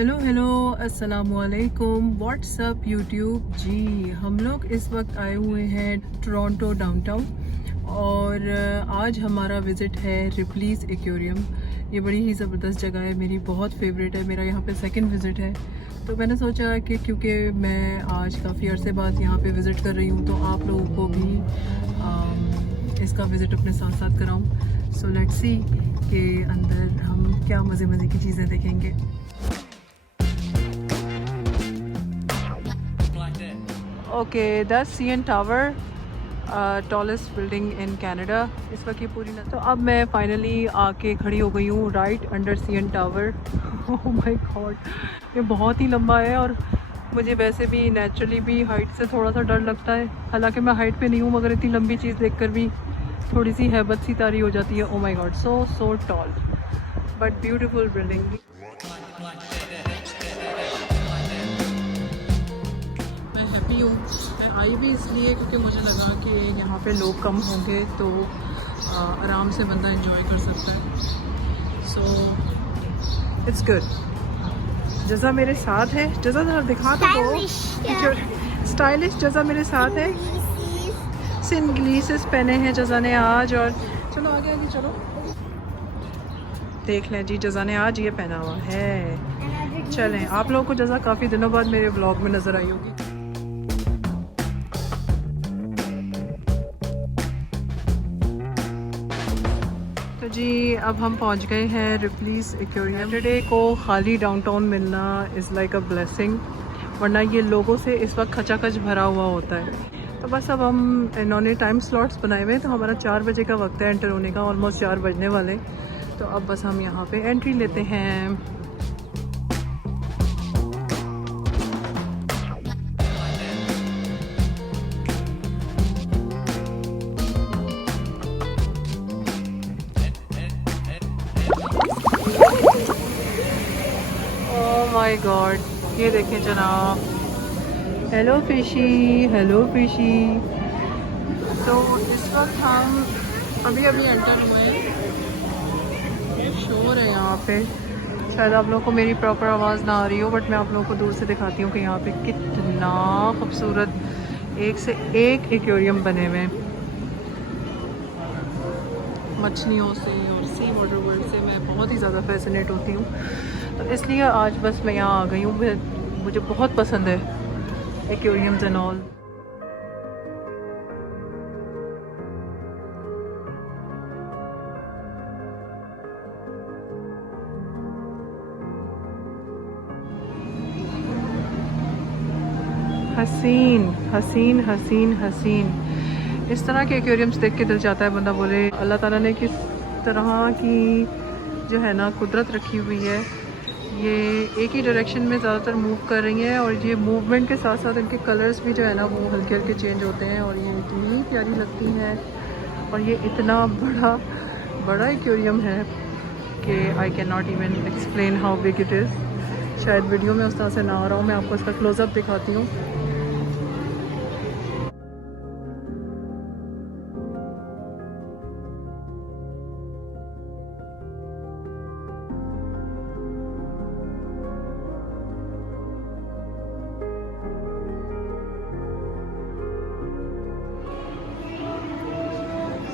Hello hello अस्सलामुअलैकुम WhatsApp YouTube जी। हम लोग इस वक्त आए हुए हैं टोरंटो डाउनटाउन और आज हमारा विज़िट है रिप्लीज़ एक्वेरियम। ये बड़ी ही ज़बरदस्त जगह है, मेरी बहुत फेवरेट है, मेरा यहाँ पे सेकंड विज़िट है। तो मैंने सोचा कि क्योंकि मैं आज काफ़ी अरसे बाद यहाँ पे विज़िट कर रही हूँ तो आप लोगों को भी इसका विज़िट अपने साथ साथ कराऊँ। सो लेट्स सी कि अंदर हम क्या मज़े मज़े की चीज़ें देखेंगे। Okay, the CN tower, tallest building in Canada. इस वक्त ये पूरी तो अब मैं फाइनली आके खड़ी हो गई हूँ right under CN tower. Oh my God, ये बहुत ही लंबा है और मुझे वैसे भी नेचुरली भी हाइट से थोड़ा सा डर लगता है। हालांकि मैं हाइट पे नहीं हूँ मगर इतनी लंबी चीज़ देखकर भी थोड़ी सी हैबत सी तारी हो जाती है। ओह my God, so tall but beautiful building. मैं आई भी इसलिए क्योंकि मुझे लगा कि यहाँ पे लोग कम होंगे तो आराम से बंदा एंजॉय कर सकता है। So it's good. जज़ा मेरे साथ है, जज़ा ज़रा दिखा तो दो। स्टाइलिश जज़ा मेरे साथ है। सिन ग्लीसेस पहने हैं जज़ा ने आज। और चलो आगे आगे चलो, देख लें जी, जज़ा ने आज ये पहना हुआ है। चलें, आप लोगों को जज़ा काफ़ी दिनों बाद मेरे व्लॉग में नज़र आई होगी। तो जी अब हम पहुंच गए हैं रिप्लीज़ एक्वेरियम। सैटरडे को खाली डाउनटाउन मिलना इज़ लाइक अ ब्लेसिंग, वरना ये लोगों से इस वक्त खचाखच भरा हुआ होता है। तो बस अब हम इन्होंने टाइम स्लॉट्स बनाए हुए हैं, तो हमारा 4 बजे का वक्त है एंटर होने का, ऑलमोस्ट 4 बजने वाले। तो अब बस हम यहाँ पे एंट्री लेते हैं। ओह माय गॉड, ये देखें जनाब। Hello fishy, hello fishy. तो इस वक्त हम अभी एंटर हुए हैं। शोर है यहाँ पे, शायद आप लोगों को मेरी प्रॉपर आवाज़ ना आ रही हो, बट मैं आप लोगों को दूर से दिखाती हूँ कि यहाँ पे कितना खूबसूरत एक से एक एक्वेरियम बने हुए हैं। मछलियों से और सी वाटर वर्ल्ड से मैं बहुत ही ज़्यादा फैसिनेट होती हूँ, तो इसलिए आज बस मैं यहाँ आ गई हूँ। मुझे बहुत पसंद है एक्वेरियम्स एंड ऑल। हसीन हसीन हसीन हसीन। इस तरह के एक्वेरियम्स देख के दिल चाहता है बंदा बोले अल्लाह ताला ने किस तरह की जो है ना कुदरत रखी हुई है। ये एक ही डायरेक्शन में ज़्यादातर मूव कर रही हैं और ये मूवमेंट के साथ साथ इनके कलर्स भी जो है ना वो हल्के हल्के चेंज होते हैं और ये इतनी प्यारी लगती हैं। और ये इतना बड़ा एक्वेरियम है कि I can not even explain how big it is. शायद वीडियो में उस तरह से ना आ रहा हूँ, मैं आपको इसका क्लोज़अप दिखाती हूँ।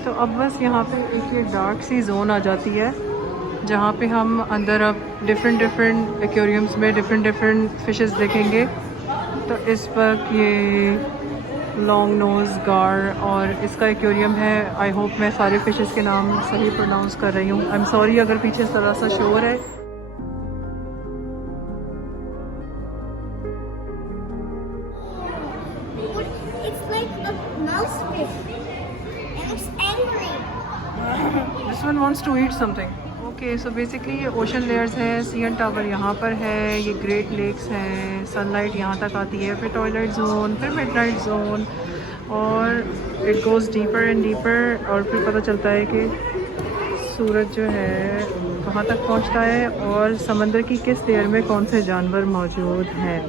तो अब बस यहाँ पे एक ये डार्क सी जोन आ जाती है जहाँ पे हम अंदर अब डिफरेंट एक्वेरियम्स में डिफरेंट फिशेस देखेंगे। तो इस वक्त ये लॉन्ग नोज गार और इसका एक्वेरियम है। आई होप मैं सारे फिशेस के नाम सही प्रोनाउंस कर रही हूँ। आई एम सॉरी अगर पीछे इस तरह सा शोर है। This one wants to eat something. Okay, so basically ये ओशन लेयर्स है। सीएन टावर यहाँ पर है, ये ग्रेट लेक्स हैं, सनलाइट यहाँ तक आती है, फिर टॉयलेट जोन, फिर मिडनाइट जोन और it goes deeper and deeper. और फिर पता चलता है कि सूरज जो है कहाँ तक पहुँचता है और समंदर की किस लेयर में कौन से जानवर मौजूद हैं।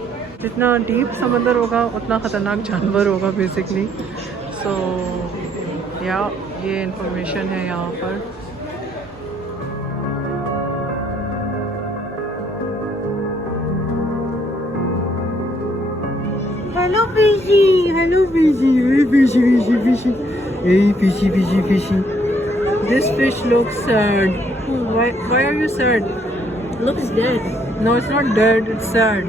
जितना डीप समंदर होगा उतना ख़तरनाक जानवर होगा बेसिकली। सो या ये इंफॉर्मेशन है यहाँ पर। Hello fishy, hello fishy, hey fishy, fishy, fishy, hey fishy, fishy, fishy. This fish looks sad. Why are you sad? Looks dead. No, it's not dead. It's sad.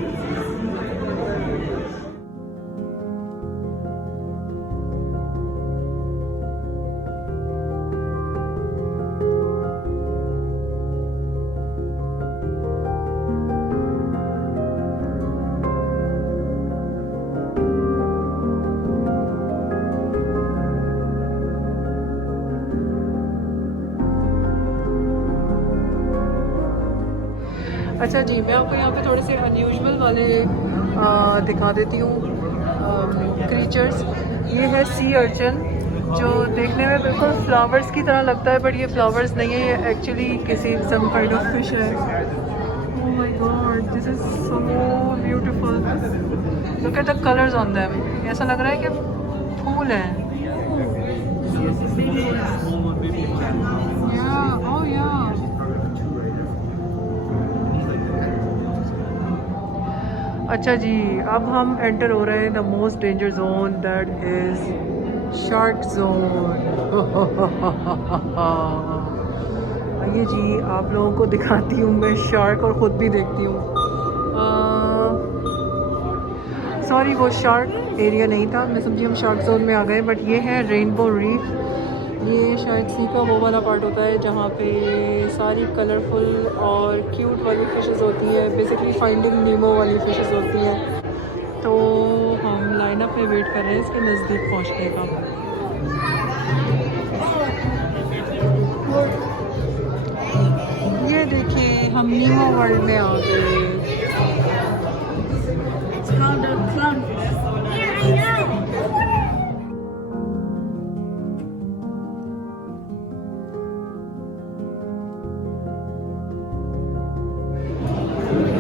अच्छा जी, मैं आपको यहाँ पे थोड़े से अनयूजुअल वाले दिखा देती हूँ क्रीचर्स। ये है सी अर्चन, जो देखने में बिल्कुल फ्लावर्स की तरह लगता है, बट ये फ्लावर्स नहीं है, ये एक्चुअली किसी सम काइंड ऑफ फिश है। ओह my God, this is so beautiful. Look at the colours on them. ऐसा लग रहा है कि फूल हैं। या ओह या अच्छा जी, अब हम एंटर हो रहे हैं the most danger zone, that is shark zone. आइए जी, आप लोगों को दिखाती हूँ मैं शार्क, और ख़ुद भी देखती हूँ। सॉरी, वो शार्क एरिया नहीं था, मैं समझी हम शार्क जोन में आ गए, बट ये है रेनबो रीफ। ये शायद सी का वो वाला पार्ट होता है जहाँ पे सारी कलरफुल और क्यूट वाली फ़िशेस होती हैं, बेसिकली फाइंडिंग नीमो वाली फ़िशेस होती हैं। तो हम लाइन अप में वेट कर रहे हैं इसके नज़दीक पहुँचने का। ये देखिए, हम नीमो वर्ल्ड में आ गए।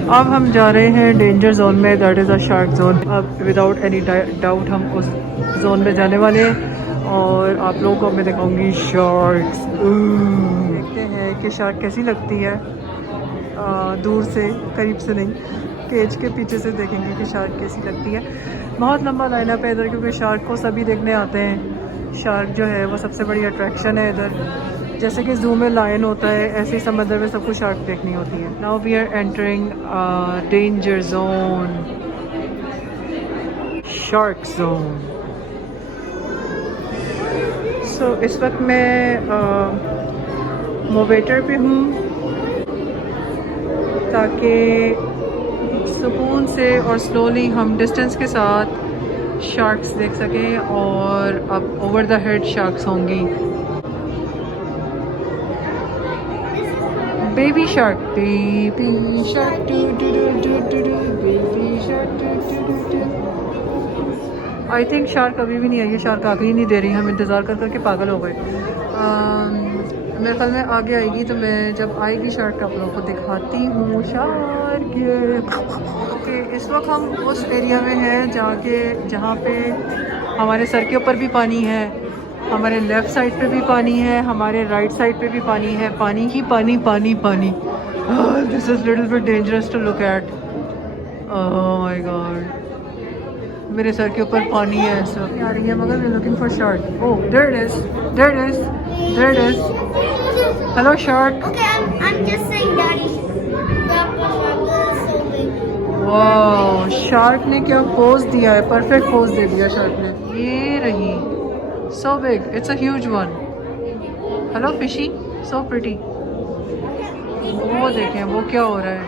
अब हम जा रहे हैं डेंजर जोन में, that is a shark zone. अब विदाउट एनी डाउट हम उस जोन में जाने वाले हैं और आप लोगों को मैं दिखाऊंगी शार्क्स। देखते हैं कि शार्क कैसी लगती है दूर से, करीब से नहीं, केज के पीछे से देखेंगे कि शार्क कैसी लगती है। बहुत लंबा लाइनअप है इधर, क्योंकि शार्क को सभी देखने आते हैं। शार्क जो है वो सबसे बड़ी अट्रैक्शन है इधर। जैसे कि जू में लायन होता है, ऐसे ही समंदर में सबको शार्क देखनी होती है। Now we are entering danger zone, shark zone. So इस वक्त मैं मोवेटर पे हूँ ताकि सुकून से और स्लोली हम डिस्टेंस के साथ शार्क्स देख सकें। और अब ओवर द हेड शार्क्स होंगी। Baby shark, baby shark, do do do do do do, baby shark, do do do do। I think shark अभी भी नहीं आई है, शार्क आगे ही नहीं दे रही, हम इंतज़ार कर करके पागल हो गए। मेरे ख्याल में आगे आएगी, तो मैं जब आएगी शार्क आप लोगों को दिखाती हूँ। शार्क ओके, इस वक्त हम उस एरिया में हैं जहाँ पे हमारे सर के ऊपर भी पानी है, हमारे लेफ़्ट साइड पे भी पानी है, हमारे राइट साइड पे भी पानी है। पानी ही पानी, पानी पानी। This is little bit dangerous to look at. Oh my god, मेरे सर के ऊपर पानी है ऐसा आ रही है, मगर we looking for shark. Oh there it is, there it is, there it is. Hello shark. Okay, I'm just saying, Daddy. वाह, शार्क ने क्या पोज दिया है, परफेक्ट पोज दे दिया शार्क ने। ये रही, so big, it's a huge one. Hello fishy, so pretty. वो देखें वो क्या हो रहा है।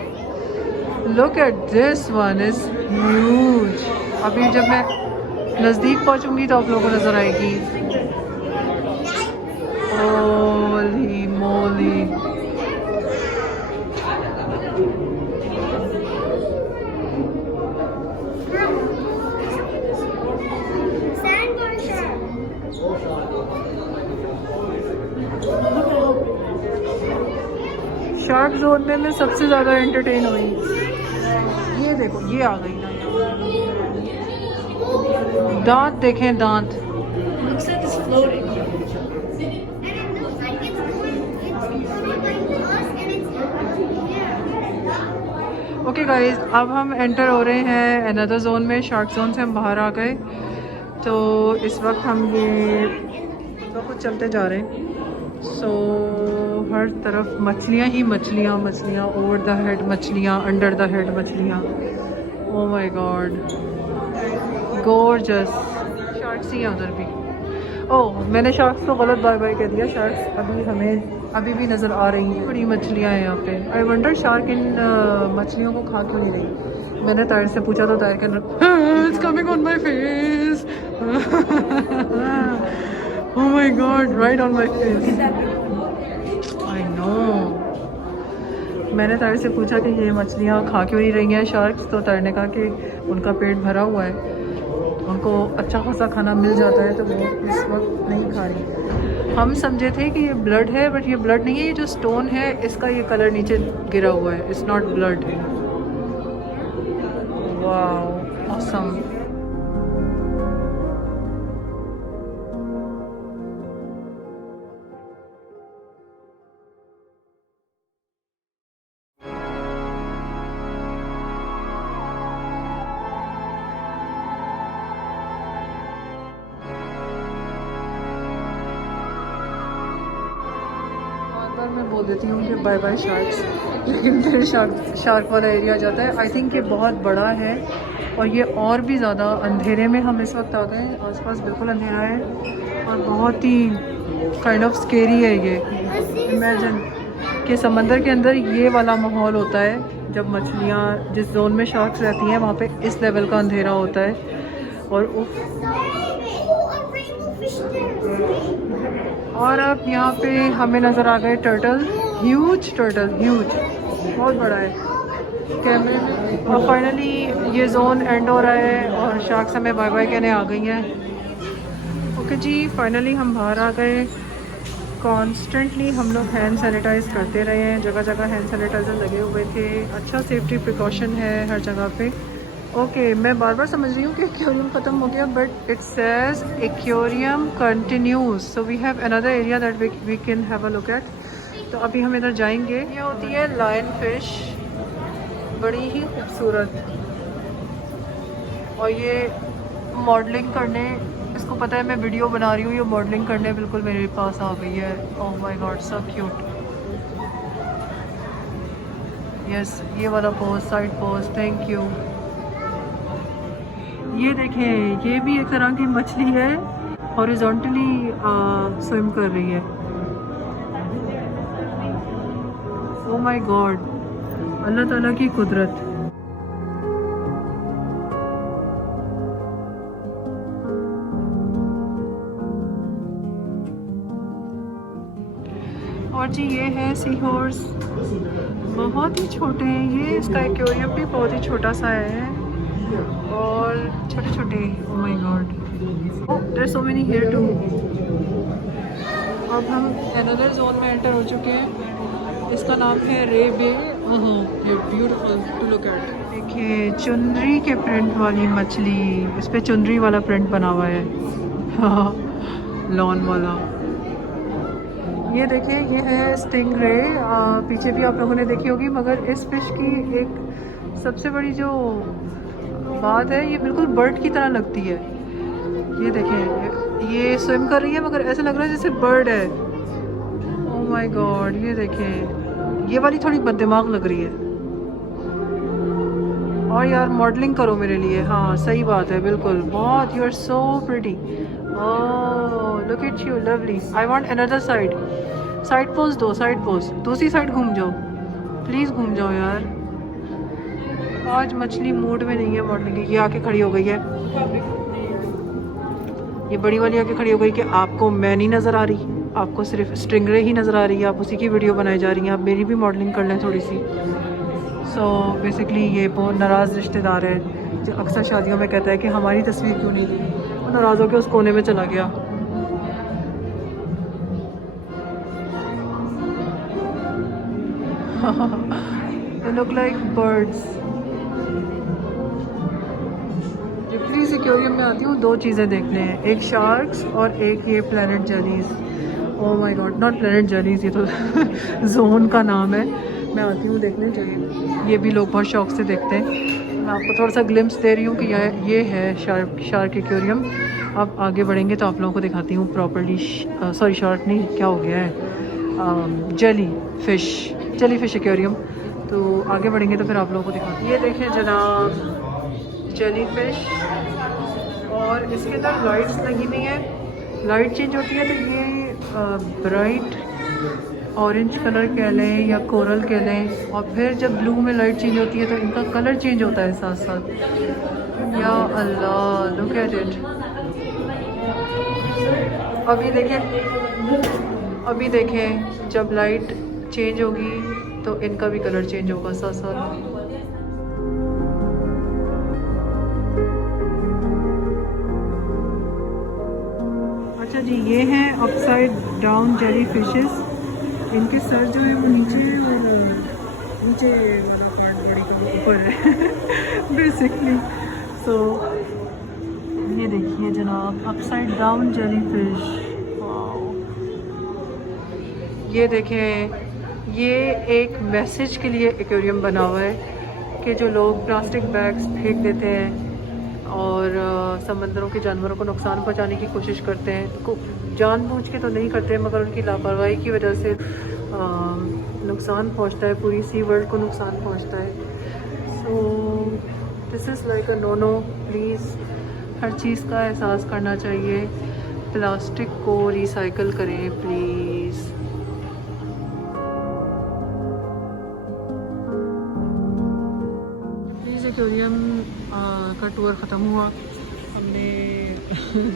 Look at this one, is huge. अभी जब मैं नज़दीक पहुंचूंगी तो आप लोगों को नज़र आएगी। Holy moly. शार्क जोन में मैं सबसे ज़्यादा एंटरटेन हुई। ये देखो, ये आ गई ना, दांत देखें, दांत। Looks like it's floating. Okay guys, अब हम एंटर हो रहे हैं अनदर जोन में। शार्क जोन से हम बाहर आ गए, तो इस वक्त हम ये तो कुछ चलते जा रहे हैं। सो हर तरफ मछलियाँ ही मछलियाँ, मछलियाँ ओवर द हेड मछलियाँ, अंडर द हेड मछलियाँ। Oh my god, gorgeous. Sharks ही हैं उधर भी। ओह, मैंने शार्क्स को गलत बाय बाय कह दिया। शार्क्स अभी हमें अभी भी नज़र आ रही हैं। बड़ी मछलियाँ हैं यहाँ पे। आई वंडर शार्क इन मछलियों को खा क्यों नहीं रही। मैंने तायर से पूछा तो तायर के it's coming on my face. Oh my God, right on my face. I know. मैंने तायर से पूछा कि ये मछलियाँ खा क्यों नहीं रही हैं शार्क्स, तो तायर ने कहा कि उनका पेट भरा हुआ है, उनको अच्छा खासा खाना मिल जाता है, तो वो इस वक्त नहीं खा रही। हम समझे थे कि ये ब्लड है, बट ये ब्लड नहीं है। ये जो स्टोन है इसका ये कलर नीचे गिरा हुआ है, it's not blood. Wow, awesome. मैं बोल देती हूँ कि बाय बाय शार्क्स, लेकिन फिर शार्क वाला एरिया जाता है। आई थिंक ये बहुत बड़ा है और ये और भी ज़्यादा अंधेरे में हम इस वक्त आ गए हैं। आसपास बिल्कुल अंधेरा है और बहुत ही काइंड ऑफ स्केरी है ये। इमेजिन कि समंदर के अंदर ये वाला माहौल होता है जब मछलियाँ, जिस जोन में शार्क्स रहती हैं वहाँ पे इस लेवल का अंधेरा होता है। और अब यहाँ पे हमें नज़र आ गए टर्टल, ह्यूज टर्टल, ह्यूज, बहुत बड़ा है कैमरे में। और फाइनली ये जोन एंड हो रहा है और शार्क्स हमें बाय बाय कहने आ गई हैं। ओके जी, फाइनली हम बाहर आ गए। कॉन्स्टेंटली हम लोग हैंड सैनिटाइज करते रहे हैं, जगह जगह हैंड सैनिटाइज़र लगे हुए थे। अच्छा सेफ्टी प्रिकॉशन है हर जगह पे। ओके, मैं बार बार समझ रही हूँ कि एक्वेरियम ख़त्म हो गया, but it says aquarium continues, so we have another area that we can have a look at. तो अभी हम इधर जाएंगे। ये होती है लायन फिश, बड़ी ही खूबसूरत। और ये मॉडलिंग करने, इसको पता है मैं वीडियो बना रही हूँ, ये मॉडलिंग करने बिल्कुल मेरे पास आ गई है। ओह my God, so cute. Yes, ये वाला pose, side pose, thank you. ये देखें, ये भी एक तरह की मछली है, हॉरिजॉन्टली स्विम कर रही है। ओह माय गॉड, अल्लाह ताला की कुदरत। और जी ये है सी हॉर्स, बहुत ही छोटे हैं ये। इसका एक्वेरियम भी बहुत ही छोटा सा है और छोटे छोटे। Oh my god, there so many here too. अब हम अनदर जोन में एंटर हो चुके हैं। इसका नाम है रे बे। ये ब्यूटीफुल टू लुक एट। देखिए, चुनरी के प्रिंट वाली मछली, इस पे चुनरी वाला प्रिंट बना हुआ है। लॉन वाला। ये देखिए, ये है स्टिंग रे। पीछे भी आप लोगों ने देखी होगी, मगर इस फिश की एक सबसे बड़ी जो बात है, ये बिल्कुल बर्ड की तरह लगती है। ये देखें, ये स्विम कर रही है मगर ऐसा लग रहा है जैसे बर्ड है। ओह माय गॉड, ये देखें, ये वाली थोड़ी बददिमाग लग रही है। और यार मॉडलिंग करो मेरे लिए। हाँ सही बात है, बिल्कुल, बहुत। You are so pretty. Oh look at you, lovely. I want another side. Side pose दो, साइड पोज। दूसरी साइड घूम जाओ, प्लीज़ घूम जाओ यार। आज मछली मूड में नहीं है मॉडलिंग की। ये आके खड़ी हो गई है, ये बड़ी वाली आके खड़ी हो गई कि आपको मैं नहीं नज़र आ रही, आपको सिर्फ स्ट्रिंगरे ही नज़र आ रही है, आप उसी की वीडियो बनाई जा रही हैं, आप मेरी भी मॉडलिंग कर लें थोड़ी सी। सो बेसिकली ये बहुत नाराज़ रिश्तेदार है जो अक्सर शादियों में कहता है कि हमारी तस्वीर क्यों नहीं ली। वो नाराज़ होकर उस कोने में चला गया। They look like birds। Please aquarium में आती हूँ, दो चीज़ें देखने हैं, एक शार्क्स और एक ये planet jellies. Oh my God, not planet jellies, ये तो जोन का नाम है। मैं आती हूँ देखने, चाहिए ये भी लोग बहुत शौक से देखते हैं। मैं आपको थोड़ा सा ग्लिम्स दे रही हूँ कि ये है शार्क एक्वेरियम। अब आगे बढ़ेंगे तो आप लोगों को दिखाती हूँ प्रॉपर्ली। सॉरी शार्क नहीं, क्या हो गया है, जेली फिश एक्वेरियम। तो आगे बढ़ेंगे तो फिर आप लोगों को दिखाती हूँ। ये देखें जनाब जेली फिश, और इसके अंदर लाइट्स लगी हुई हैं। लाइट चेंज होती है तो ये ब्राइट ऑरेंज कलर कह लें या कोरल कह लें, और फिर जब ब्लू में लाइट चेंज होती है तो इनका कलर चेंज होता है साथ साथ। या अल्लाह, लुक एट इट। अभी देखें जब लाइट चेंज होगी तो इनका भी कलर चेंज होगा साथ साथ। अच्छा जी, ये हैं अपसाइड डाउन जेली फिशेस। इनके सर जो है वो नीचे है और नीचे वाला पार्ट बॉडी का ऊपर है बेसिकली। सो ये देखिए जनाब अपसाइड डाउन जेली फिश। ये देखें, ये एक मैसेज के लिए एक्वेरियम बना हुआ है कि जो लोग प्लास्टिक बैग्स फेंक देते हैं और समंदरों के जानवरों को नुकसान पहुंचाने की कोशिश करते हैं, जानबूझ के तो नहीं करते मगर उनकी लापरवाही की वजह से नुकसान पहुंचता है, पूरी सी वर्ल्ड को नुकसान पहुंचता है। So this is like a no. Please हर चीज़ का एहसास करना चाहिए। प्लास्टिक को रिसाइकल करें प्लीज़। एक्वेरियम का टूर ख़त्म हुआ। हमने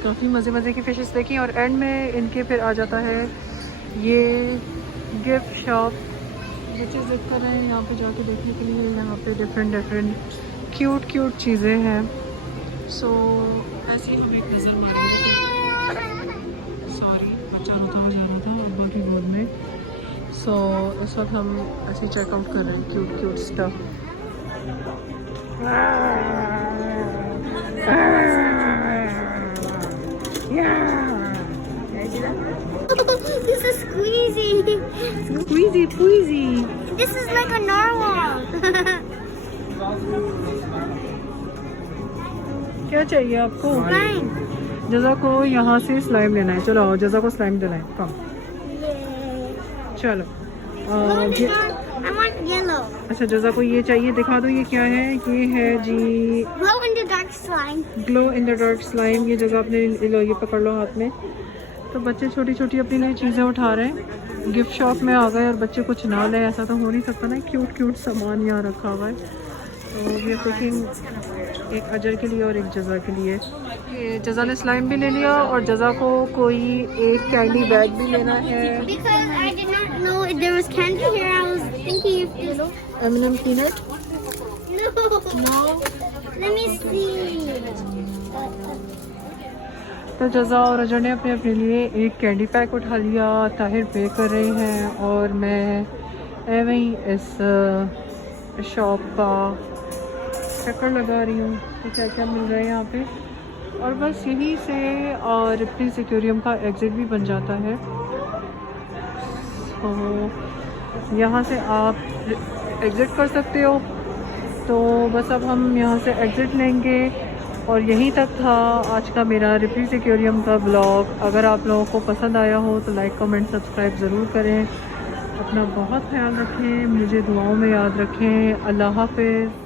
काफ़ी मज़े की फ़िशेस देखी और एंड में इनके फिर आ जाता है ये गिफ्ट शॉप। बच्चे ज़िद कर रहे हैं यहाँ पे जाके देखने के लिए। यहाँ पे डिफरेंट क्यूट चीज़ें हैं। सो ऐसे ही हम एक नज़र मारेंगे। सॉरी, बच्चा रोता हुआ जा रहा था अब्बा की गोद में। सो इस वक्त हम ऐसे चेकआउट कर रहे हैं cute stuff. This is squeezy. Squeezy. This is like a narwhal. क्या चाहिए आपको? Slime. जज़ा को यहाँ से स्लाइम लेना है। चलो आओ, जज़ा को स्लाइम देना है। कम चलो। I want yellow. अच्छा, जज़ा को ये चाहिए, दिखा दो ये क्या है। ये है जी Glow in the dark slime. Glow in the dark slime. ये जगह अपने लो, ये पकड़ लो हाथ में। तो बच्चे छोटी अपनी लिए चीज़ें उठा रहे हैं। गिफ्ट शॉप में आ गए और बच्चे कुछ ना ले, ऐसा तो हो नहीं सकता ना। क्यूट सामान यहाँ रखा हुआ है। तो वी आर टेकिंग एक अजर के लिए और एक जज़ा के लिए। ये जज़ा ने स्लाइम भी ले लिया और जज़ा को कोई एक कैंडी बैग भी लेना है। Because I did not know if there was candy here. I was thinking if you know. M&M peanut? No. Let me see. तो जज़ा और अजर ने अपने लिए एक कैंडी पैक उठा लिया। ताहिर पे कर रहे हैं और मैं एवं ही इस शॉप का चक्कर लगा रही हूँ कि क्या मिल रहा है यहाँ पे। और बस यहीं से और रिप्लीज एक्वेरियम का एग्ज़िट भी बन जाता है। तो यहाँ से आप एग्ज़िट कर सकते हो। तो बस अब हम यहाँ से एग्ज़िट लेंगे और यहीं तक था आज का मेरा रिप्लीज एक्वेरियम का ब्लॉग। अगर आप लोगों को पसंद आया हो तो लाइक कमेंट सब्सक्राइब ज़रूर करें। अपना बहुत ख्याल रखें, मुझे दुआओं में याद रखें। अल्लाह हाफ़िज़।